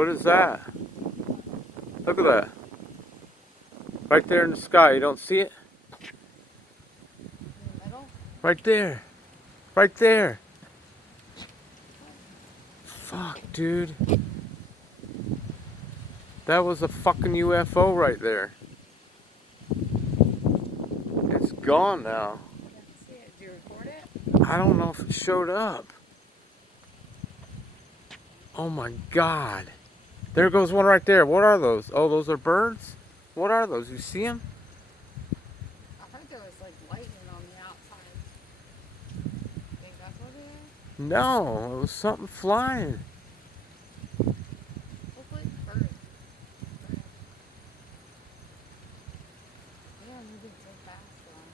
What is that? Look at that. Right there in the sky. You don't see it? In the middle? Right there. Right there. Fuck, dude. That was a fucking UFO right there. It's gone now. I didn't see it. Did you record it? I don't know if it showed up. Oh my god. There goes one right there. What are those? Oh, those are birds? What are those? You see them? I heard there was like lightning on the outside. Think that's what it is? No, it was something flying. Look like birds. They are moving so fast around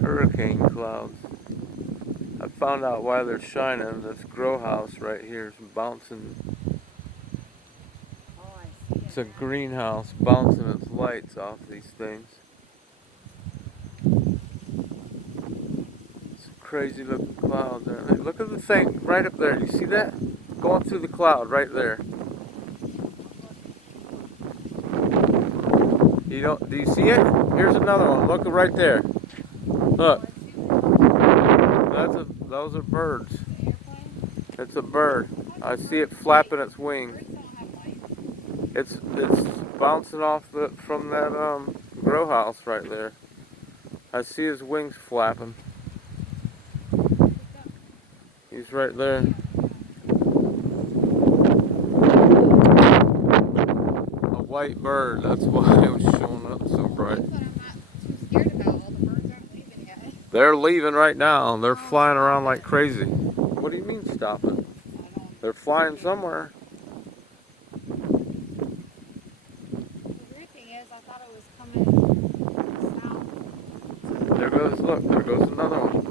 here. Hurricane clouds. I found out why they're shining. This grow house right here is bouncing. Oh, I see it It's a now. greenhouse bouncing its lights off these things. It's a crazy looking cloud there. Hey, look at the thing right up there. You see that? Going through the cloud right there. You don't? Do you see it? Here's another one. Look right there. Look. Those are birds. It's an airplane? It's a bird. I see it flapping its wings. Birds don't have lights. It's bouncing off from that grow house right there. I see his wings flapping. He's right there. A white bird. That's why it was showing up so bright. That's what I'm not too scared about. All the birds aren't leaving yet. They're leaving right now. They're flying around like crazy. What do you mean stop it? I don't. They're flying somewhere. The weird thing is, I thought it was coming south. There goes, look, there goes another one.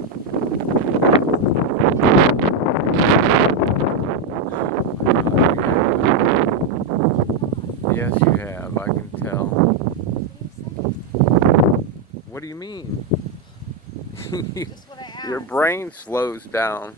Yes, you have. I can tell. What do you mean? Just what I asked. Your brain slows down.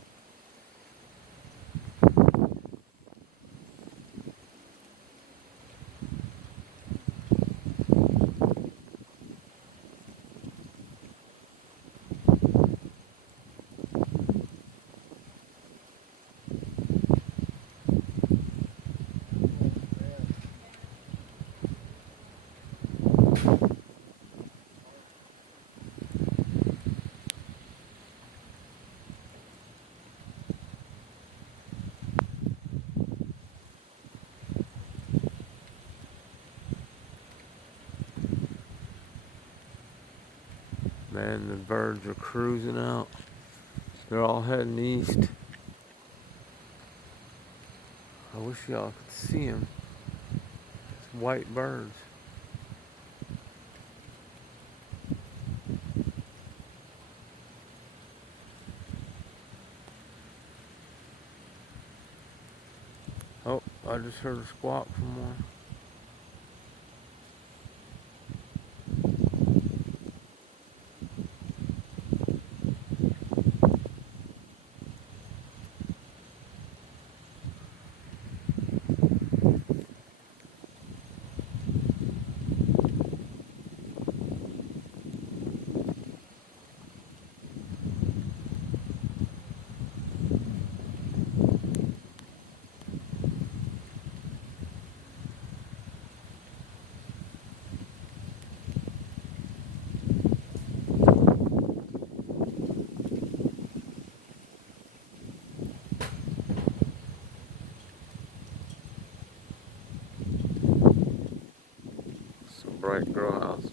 Man, the birds are cruising out. They're all heading east. I wish y'all could see them. It's white birds. Oh, I just heard a squawk from one. Some bright grow house.